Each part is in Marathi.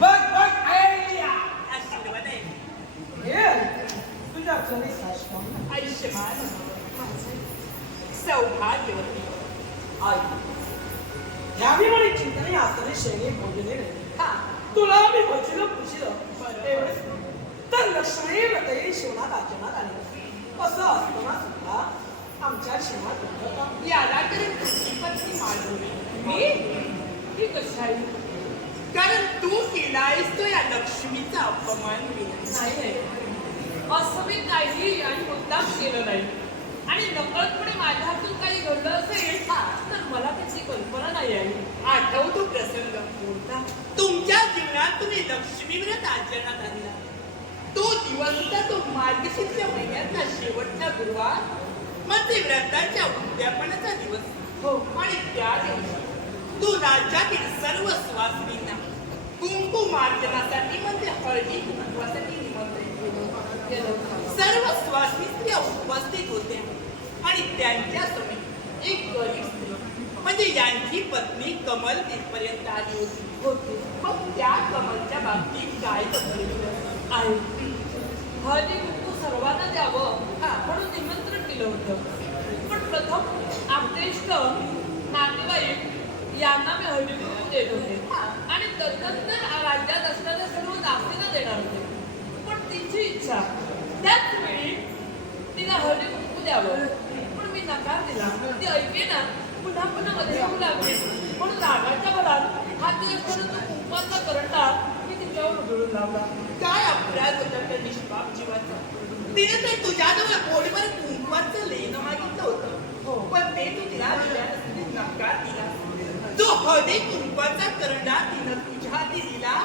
बघ बघ आहे. तुझ्या आयुष्यमान. सौभाग्यवती. आई ह्यावी म्हणे चिंतने असताना शैली भोजने तुला मी भजिलं पुशिलं एवढेच तर लक्ष्मी व्रतही शिवणात आचरणात आली. असं असताना सुद्धा आमच्या शिवणात? याला तरी तुझी पत्नी माधुरी मी ती कशाही कारण तू केलायस तो या लक्ष्मीचा अपमान नाही असं मी काही आणि मुद्दाम केलं नाही. आणि नकळतपणे माझ्या हातून काही घडलं असेल तर मला त्याची कल्पना नाही आहे. आठवतो प्रसंग. कोणता तुमच्या जीवनात तुम्ही लक्ष्मी व्रत आचरणात आणला. तो दिवस होता तो मार्गशीर्ष महिन्यातला शेवटचा गुरुवार म्हणजे व्रताच्या उद्यापनाचा दिवस. हो. आणि त्या दिवशी तू राज्यातील सर्व सुवासिनींना कुंकुमार्जनासाठी म्हणजे हळदी कुंकवासाठी निमंत्रण केलं. सर्व सुवासिनी स्त्रिया उपस्थित होत्या आणि त्यांच्यासमोर एक गरीब स्त्री म्हणजे यांची पत्नी कमल तिथपर्यंत आली होती. मग त्या कमलच्या बाबतीत काय आहे हळदी कुंकू सर्वांना द्यावं. म्हणून निमंत्रण दिलं होतं. पण प्रथम आपले इष्ट नातेवाईक यांना मी हळदी कुंकू देत होते. आणि तदनंतर राज्यात असणाऱ्या सर्व दासींना देणार होते पण तिची इच्छा त्याच वेळी तिला हळदी कुंकू द्यावं. पण मी नकार दिला. ती ऐकेना पुन्हा पुन्हा मध्ये येऊ लागली. म्हणून रागाच्या भरात हात असताना तो कुंकवाचा करंटा मी तिच्यावर उधळून लावला. काय अपराध होता त्या निष्पाप जीवाचा? तिने तर तुझ्याजवळ पोटभर कुंकवाचं लेणं मागितलं होतं. हो. पण ते तू तिला दिल्यास नकार दिला. जो हळदी कुंकवाचा करंडा तिनं तुझ्या दिला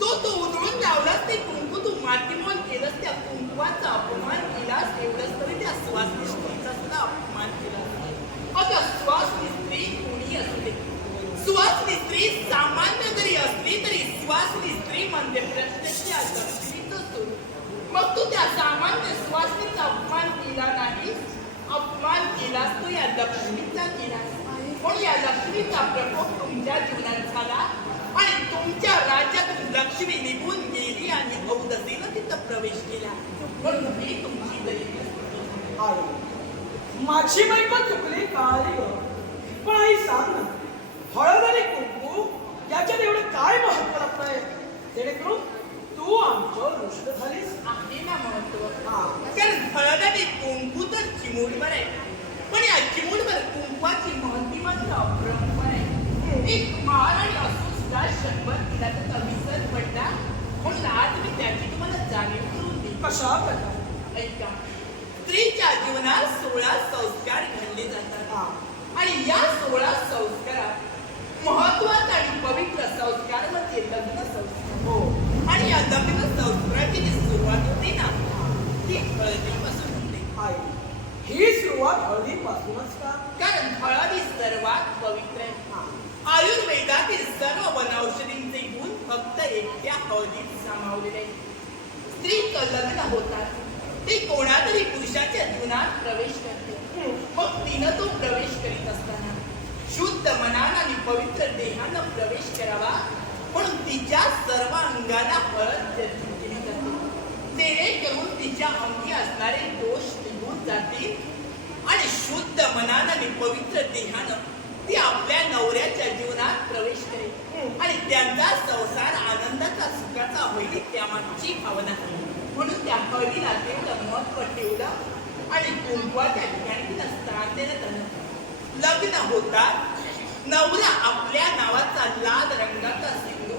तो तू उधळून लावलास ते कुंकू तू मातीमोल केलंस त्या कुंकवाचा अपमान केलास एवढंच तरी त्या सुवासनी स्त्रीचा सुद्धा अपमान केला अगं सुवासनी स्त्री कोणी असू दे सुवासनी स्त्री सामान्य जरी असली तरी सुवासनी स्त्री म्हणजे प्रत्यक्ष या लक्ष्मीचं स्वरूप मग तू त्या सामान्य सुवासनीचा अपमान केला नाही. अपमान केलास तो या लक्ष्मीचा केलास. पण या लक्ष्मीचा प्रकोप तुमच्या जीवनात झाला. आणि तुमच्या राज्यातून लक्ष्मी निघून गेली आणि औदसीनं तिथं प्रवेश केला. म्हणून ही तुमची दरिद्र माझी बायको चुकली काळी पण आई सांग ना हळद आणि कुंकू याच्यात एवढं काय महत्त्व आहे? जेणेकरून तू आमचं रुष्ट झालीस आहे ना महत्त्व हा कारण हळद ते कुंकू तर चिमूटभर आहे पण या चिमूटभर कुंकवाची महती मात्र अप्रमुख आहे एक माळ आणि असून सुद्धा शंभर तिला तर विसर पडला म्हणून आज मी त्याची तुम्हाला जाणीव करून देईन कशा प्रकारे ऐका स्त्रीच्या जीवनात सोळा संस्कार घडले जातात हा आणि या सोळा संस्कारात महत्त्वाचा आणि पवित्र संस्कार म्हणजे लग्न संस्कार. सुरुवात होते ना ती हळदीपासून होते ही सुरुवात हळदीपासूनच का कारण हळद सर्वात पवित्र आहे आयुर्वेदातील सर्व वनौषधींचे गुण फक्त एकट्या हळदीत सामावलेले स्त्री स्त्रीचं लग्न होतात ते कोणातरी पुरुषाच्या जीवनात प्रवेश करते मग तिनं तो प्रवेश करीत असताना शुद्ध मनानं आणि पवित्र देहानं प्रवेश करावा म्हणून तिच्या सर्व अंगाला हळद चर्चित केली जाते. जेणेकरून तिच्या अंगी असणारे दोष निघून जातील. आणि शुद्ध मनानं आणि पवित्र देहानं ती आपल्या नवऱ्याच्या जीवनात प्रवेश करेल. आणि त्यांचा संसार आनंदाचा सुखाचा होईल त्यामागची भावना म्हणून त्या हळदीला तेवढं महत्त्व ठेवलं आणि कुंकवाच्या ठिकाणी तिला स्थान देण्यात आलं. लग्न होतात नवरा आपल्या नावाचा लाल रंगाचा सिंधू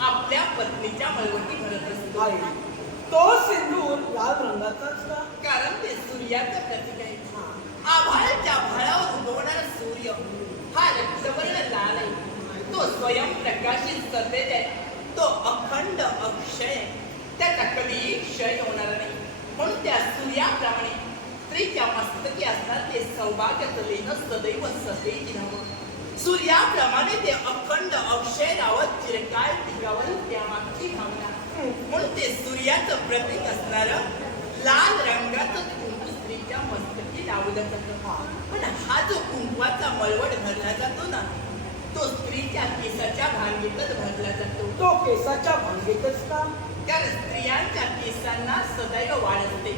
आपल्या पत्नीच्या मळवटी भरत असतो. आहे. तो सिंदूर लाल रंगाचाच का कारण ते सूर्याचं प्रतीक आहे. आभाळाच्या भाळावर उगवणारा सूर्य हा रक्तवर्ण लाल आहे. तो स्वयंप्रकाशित सतेज आहे. तो अखंड अक्षय त्याचा कधीही क्षय होणार नाही. म्हणून त्या सूर्याप्रमाणे स्त्रीच्या मस्तकी असणार ते सौभाग्याचं लेणं सदैव सतेज राहावं सूर्याप्रमाणे ते अखंड अक्षय रावत चिरकाळ टिकावं त्यामागची भावना. म्हणून ते सूर्याचं प्रतीक असणारं लाल रंगाचं कुंकू स्त्रीच्या मस्तकी लावलं जातं. पण हा जो कुंकवाचा मळवट भरला जातो ना तो स्त्रीच्या केसाच्या भांगेतच भरला जातो. तो केसाच्या भांगेतच का? कारण स्त्रियांच्या केसांना सदैव वाढ असते.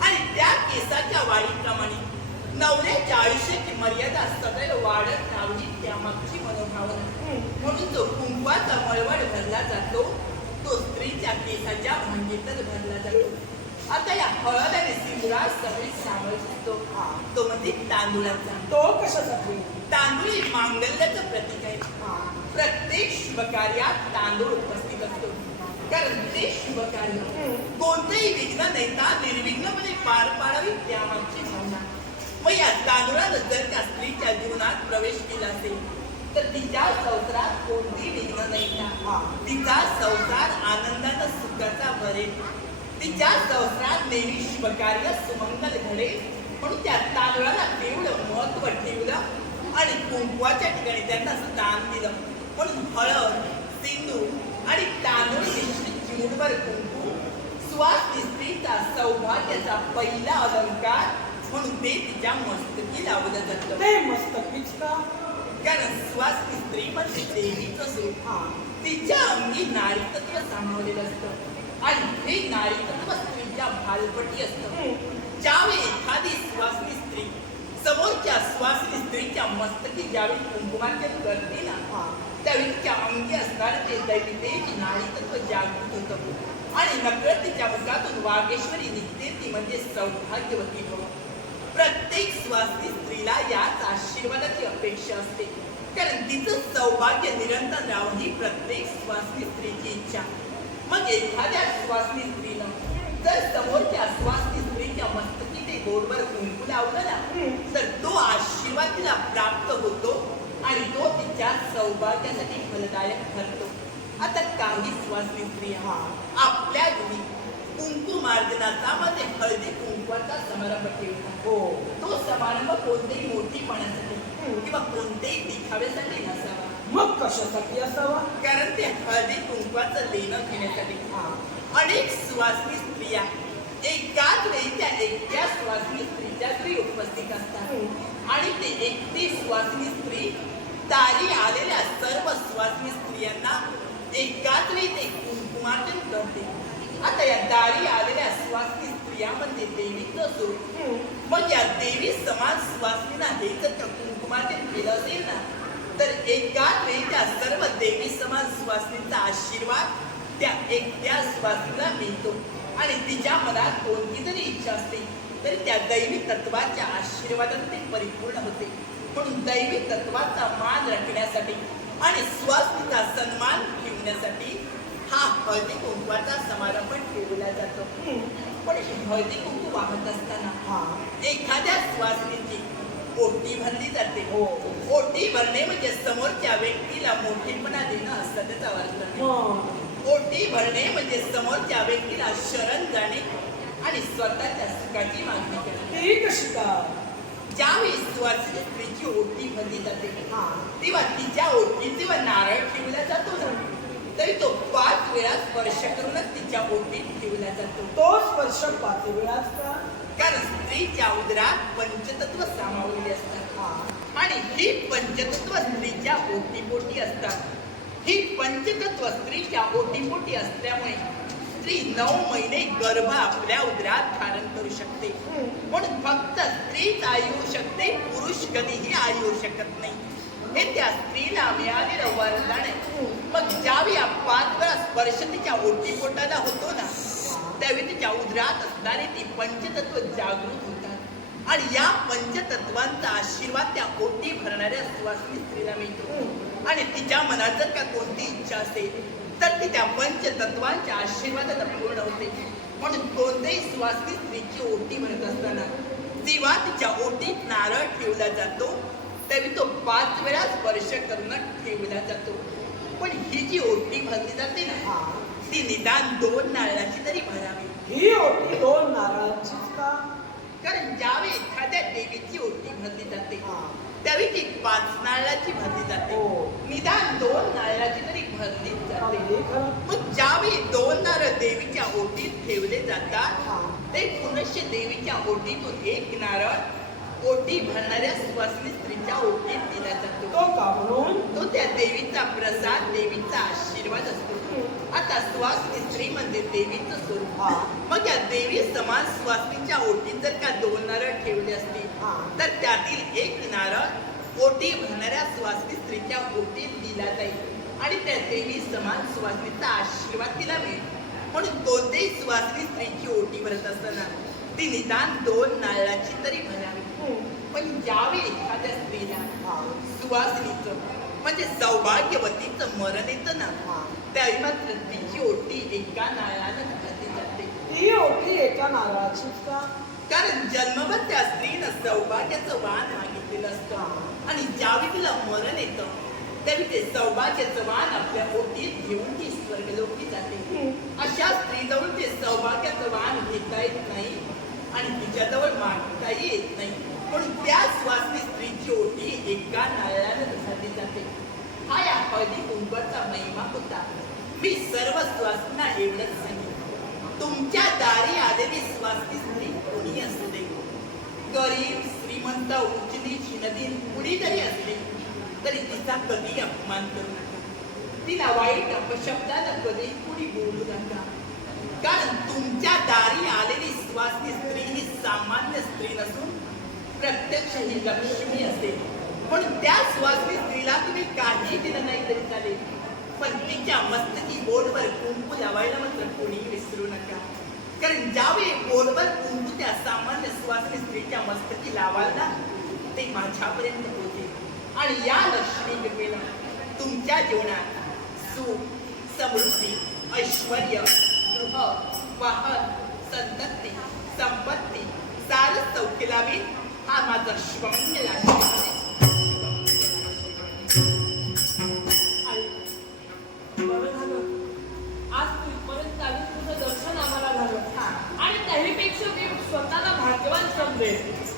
आणि त्या केसाच्या वाढीप्रमाणे नवऱ्याच्या आयुष्याची मर्यादा सदैव वाढत राहावी त्यामागची मनोभावना. म्हणून जो कुंकवाचा मळवट भरला जातो तो स्त्रीच्या केसाच्या भांगेतच भरला जातो. आता या हळद आणि सिंदुरात सगळी सामोर असतो तो म्हणजे तांदुळाचा. तो कशासाठी तांदूळ हे मांगल्याचं प्रतीक आहे. प्रत्येक शुभ कार्यात तांदूळ उपस्थित असतो. कारण ते शुभ कार्य कोणतेही विघ्न नेता निर्विघ्नपणे पार पाडावी त्यामागची भावना. मग या तांदूळानं जर त्या स्त्रीच्या जीवनात प्रवेश केला असेल तर तिच्या संसारात कोणती विघ्न नाही. तिचा संसार आनंदानं सुखाचा भरेल. तिच्या संसारात नेहमी शुभ कार्य सुमंगल घडेल. म्हणून त्या तांदूळाला तेवढं महत्त्व ठेवलं आणि कुंकवाच्या ठिकाणी त्यांना स्थान दिलं. म्हणून हळद सिंधू आणि तांदूळ मिश्रित चिमूटभर कुंकू सुवास स्त्रीचा सौभाग्याचा पहिला अलंकार म्हणून ते तिच्या मस्तकी लावलं जातं ते मस्तकीच का? कारण सुवास स्त्री म्हणजे देवीचं हा. तिच्या अंगी नारी तत्व सामावलेलं असतं. आणि हे नारी तत्व स्त्रीच्या भालपटी असतं. ज्यावेळी एखादी सुवासनी स्त्री समोरच्या सुवासनी स्त्रीच्या मस्तकी ज्यावेळी कुंकुमार्जन करते ना त्यावेळी तिच्या अंगी असणारं ते दैवितेची नारी तत्व जागृत होतं. आणि नकळत तिच्या मुखातून वागेश्वरी निघते ती म्हणजे सौभाग्यवती भव. प्रत्येक स्वास्थ्य स्त्रीला याच आशीर्वादाची अपेक्षा असते. कारण तिचं सौभाग्य निरंतर राहून ही प्रत्येक स्वास्थ्य स्त्रीची इच्छा. मग एखाद्या स्वास्थ्य स्त्रीनं जर समोरच्या स्वास्थ्य स्त्रीच्या मस्तकी ते गोडवर कुंकू लावलं ना तर तो आशीर्वाद तिला प्राप्त होतो आणि तो तिच्या सौभाग्यासाठी फलदायक ठरतो. आता काही स्वास्थ्य स्त्री हा आपल्या घरी कुंकू मार्जनाचा मध्ये हळदी कुंकवाचा समारंभ ठेवतात हो तो समारंभ कोणत्याही मोठीपणासाठी किंवा कोणत्याही दिखाव्यासाठी नसावा. मग कशासाठी असावा? कारण ते हळदी कुंकवाचं लेणं घेण्यासाठी. हा. अनेक सुवासनी स्त्रिया एकाच वेळी त्या एकट्या सुवासनी स्त्रीच्या घरी उपस्थित असतात. आणि ते एकटी सुवासनी स्त्री दारी आलेल्या सर्व सुवासनी स्त्रियांना एकाच वेळी ते कुंकुमार्जन करते. आता या दारी आलेल्या सुवासनी स्त्रियामध्ये देवीचं स्वरूप मग या देवी समान सुवासनीना हे जर केलं असेल ना तर एकाच वेळी त्या सर्व देवी समान सुवासनीचा आशीर्वाद त्या एकट्या सुवासनीला मिळतो. आणि तिच्या मनात कोणती जरी इच्छा असते तरी त्या दैवी तत्वाच्या आशीर्वादाने ते परिपूर्ण होते. म्हणून दैवी तत्वाचा मान राखण्यासाठी आणि सुवासनीचा सन्मान ठेवण्यासाठी हा हळदी कुंकवाचा समारंभ ठेवला जातो. पण हे हळदी कुंकू वाहत असताना हा. एखाद्या सुवासिनीची ओटी भरली जाते. हो. ओटी भरणे म्हणजे समोरच्या व्यक्तीला मोठेपणा देणं असतं त्याचा अर्थ मग ओटी भरणे म्हणजे समोरच्या व्यक्तीला शरण जाणे आणि स्वतःच्या सुखाची मागणी करणे. कशी का ज्यावेळी सुवासिनी स्त्रीची ओटी भरली जाते हा. तेव्हा तिच्या ओटीत जेव्हा नारळ ठेवला जातो ना तरी तो पाच वेळा स्पर्श करूनच तिच्या ओटीत ठेवला जातो. तो स्पर्श पाच वेळाच. का कारण स्त्रीच्या उदरात पंचतत्व सामावलेले असतात. हा. आणि ही पंचतत्व स्त्रीच्या ओटीपोटी असतात. ही पंचतत्व स्त्रीच्या ओटीपोटी असल्यामुळे स्त्री नऊ महिने गर्भ आपल्या उदरात धारण करू शकते. म्हणून फक्त स्त्रीच आई होऊ शकते पुरुष कधीही आई होऊ शकत नाही. हे त्या स्त्रीला मिळालेलं वरदान आहे. मग ज्यावेळी पाच वेळा स्पर्श तिच्या ओटीपोटाला होतो ना त्यावेळी तिच्या उदरात असणारे ती पंचतत्व जागृत होतात. आणि या पंचतत्वांचा आशीर्वाद त्या ओटी भरणाऱ्या सुवासिनी स्त्रीला मिळतो. आणि तिच्या मनात जर का कोणती इच्छा असेल तर ती त्या पंचतत्वांच्या आशीर्वादाला पूर्ण होते. म्हणून कोणत्याही सुवासिनी स्त्रीची ओटी भरत असताना जीवा तिच्या ओटीत नारळ ठेवला जातो त्यावेळी तो पाच वेळा स्पर्श करून ठेवला जातो. पण ही जी ओटी भरली जाते ना हा. ती निदान दोन नारळाची तरी भरावी. ही ओटी दोन नारळांचीच का? कारण ज्यावेळी एखाद्या देवीची ओटी भरली जाते हा. त्यावेळी ती पाच नारळाची भरली जाते. हो. निदान दोन नारळाची तरी भरलीच जाते. मग ज्यावेळी दोन नारळ देवीच्या ओटीत ठेवले जातात हा. ते पुनश्य देवीच्या ओटीतून एक नारळ ओटी भरणाऱ्या सुवासिनी स्त्रीच्या ओटीत दिला जातो तो का म्हणून तो त्या देवीचा प्रसाद देवीचा आशीर्वाद असतो. आता सुवासिनी स्त्री म्हणजे देवीचं स्वरूप. मग या देवी समान सुवासिनीच्या ओटीत जर का दोन नारळ ठेवले असतील तर त्यातील एक नारळ ओटी भरणाऱ्या सुवासिनी स्त्रीच्या ओटीत दिला जाईल. आणि त्या देवी समान सुवासिनीचा आशीर्वाद तिला मिळेल. म्हणून कोणत्याही सुवासिनी स्त्रीची ओटी भरत असताना ती निदान दोन नारळाची तरी भरावी. पण ज्यावेळी एखाद्या स्त्रीला सुवासिनीचं म्हणजे सौभाग्यवतीचं मरण येतं ना त्यावेळी मात्र तिची ओटी एका नारळानं घातली जाते. ती ओटी एका नारळाचीच का? कारण जन्मभर त्या स्त्रीनं सौभाग्याचं वाण मागितलेलं असतं. आणि ज्यावेळी तिला मरण येतं त्यावेळी ते सौभाग्याचं वाण आपल्या ओटीत घेऊन ती स्वर्गलोकी जाते. अशा स्त्रीजवळ ते सौभाग्याचं वाण घेता येत नाही आणि तिच्याजवळ मागताही येत नाही. म्हणून त्या स्वासनी स्त्रीची ओटी एका नारळानं घातली जाते हा या हळदी कुंकवाचा महिमा होता मी सर्व स्वासना एवढंच सांगितलं तुमच्या दारी आलेली स्वास्ती स्त्री कोणी असू दे गरीब श्रीमंत उच्च नीच नदीन कुणी जरी असले तरी तिचा कधी अपमान करू नका तिला वाईट अपशब्दाला कधी कुणी बोलू नका कारण तुमच्या दारी आलेली स्वास्नी स्त्री ही सामान्य स्त्री नसून प्रत्यक्ष ही लक्ष्मी असेल पण त्या स्वास्नी स्त्रीला तुम्ही काही दिलं नाही तरी चालेल. पण तिच्या मस्तकी बोर्डवर कुंकू लावायला मात्र कोणीही विसरू नका. कारण ज्यावेळी बोर्डवर कुंकू त्या सामान्य सुवासिनी स्त्रीच्या मस्तकी लावाल ना ते माझ्यापर्यंत होते आणि या लक्ष्मी कृपेला तुमच्या जीवनात सुख समृद्धी ऐश्वर गृह वाहन संतती संपत्ती सारच चौकी लावी हा माझा. आई, बरं झालं आज तू इथपर्यंत आली तुझं दर्शन आम्हाला झालं. आणि त्याहीपेक्षा मी स्वतःला भाग्यवान समजेल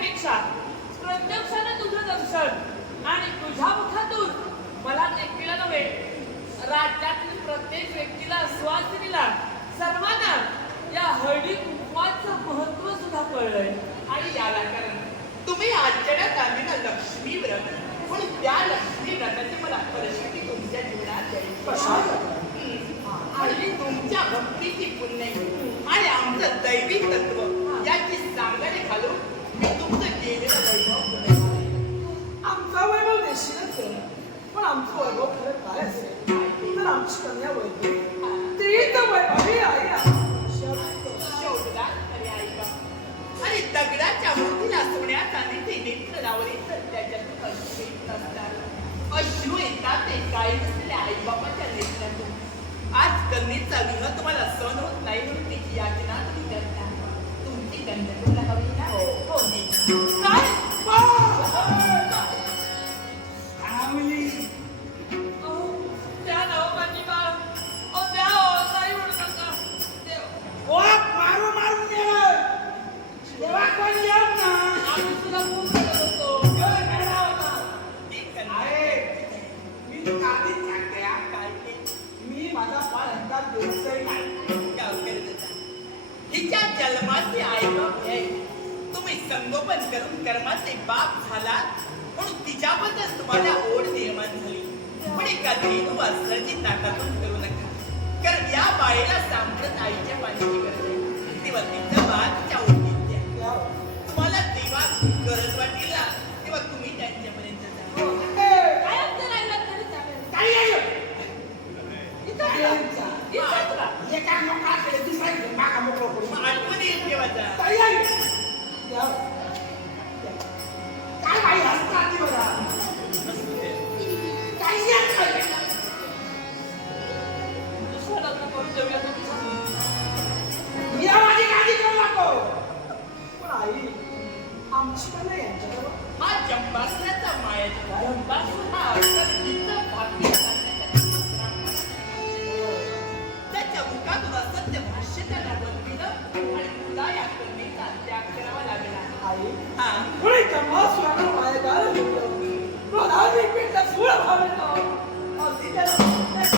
त्याहीपेक्षा प्रत्यक्षाने तुझं दर्शन आणि तुझ्या मुखातून मला देखील नव्हे. राज्यातील प्रत्येक व्यक्तीला सुवासिनीला सर्वांना या हळदी कुंकवाचं महत्त्व सुद्धा कळलंय. आणि याला कारण तुम्ही आचरणात आणलेलं लक्ष्मी व्रत म्हणून त्या लक्ष्मी व्रताची मला परिस्थिती तुमच्या जीवनात. आणि तुमच्या भक्तीची पुण्य. आणि आमचं दैवी तत्व याची सांगणे घालून मी तुमचं केलेलं वैभव आमचा वैभव देशीलच पण आमचं वैभव खरं काय असेल तर आमची कन्या वैभव ते तर वैभवी आई आणि दगडाच्या मूर्तीला सोन्यात आणि ते नेत्र लावले नसतात अश्रू येतात ते काही नसलेल्या आईबापाच्या नेत्रातून आज कन्येचा विह तुम्हाला सहन होत नाही म्हणून तिची याचना तुम्ही करता तुमची कन्या तुम्हाला हवी ना हो संगोपन करून कर्माचे बाप झाला म्हणून तिच्याबद्दल तुम्हाला ओढ निर्माण झाली. पण एका धेनू वासराची ताटातून करू नका. कारण या बाळेला सांभाळत आईच्या पाण्याची गरज आहे तेव्हा तिच्या ओढीत द्या. या. तुम्हाला तेव्हा गरज वाटेल ना तेव्हा तुम्ही त्यांच्यापर्यंत जा. हो. काय अर्थ राहिला तरी चालेल. काही नाही गं. इथंच काय राहा. यांचा? इथंच राहा. हे काय मोकळा केलं, दुसरा घेऊन टाका मोकळं करून. मग आठवण येईल तेव्हा जा काही नाही. या. काय बाई हसता आधी बघा. काही येत नाही. दुसरं लग्न करून देऊया तुम्ही सांगा. या माझी काळजी करू नको. पण आई आमची का नाही यांच्याजवळ? हा जंबासण्याचा मायाचा जंबासून हा aí. Ah. Briga, moço, agora vai dar. Não dá nem pinta sua, vai não. Não, não, não.